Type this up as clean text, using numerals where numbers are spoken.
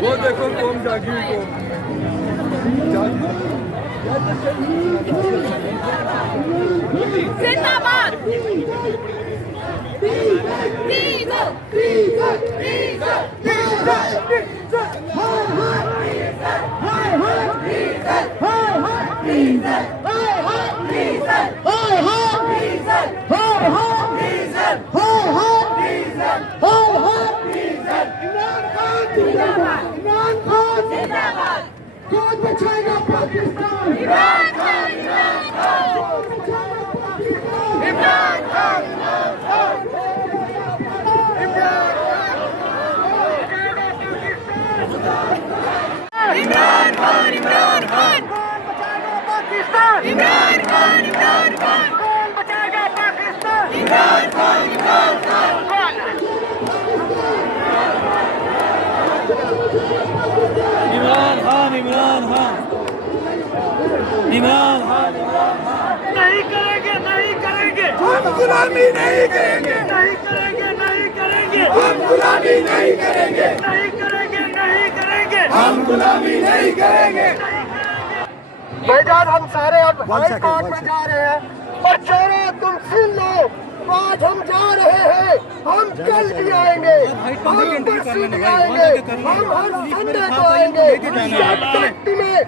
वो देखो कौन जागीर को जिंदाबाद कौन बचाएगा पाकिस्तान? इमरान खान, इमरान खान, कौन बचाएगा पाकिस्तान? इमरान खान, इमरान खान, इमरान खान, कौन बचाएगा पाकिस्तान? इमरान खान, इमरान खान, कौन बचाएगा पाकिस्तान? इमरान खान, इमरान खान, इमरान खान इमरान खान इमरान खान नहीं करेंगे, नहीं करेंगे, हम गुलामी नहीं करेंगे, नहीं करेंगे, नहीं करेंगे, हम गुलामी नहीं करेंगे, नहीं करेंगे, नहीं करेंगे, हम गुलामी नहीं करेंगे। भाईजान हम सारे अब हाई कोर्ट में जा रहे हैं और चोरों तुम सुन लो, आज हम जा रहे हैं, हम कल भी आएंगे, हम परसों भी आएंगे, हम हर संडे को आएंगे, जब तक तुम्हें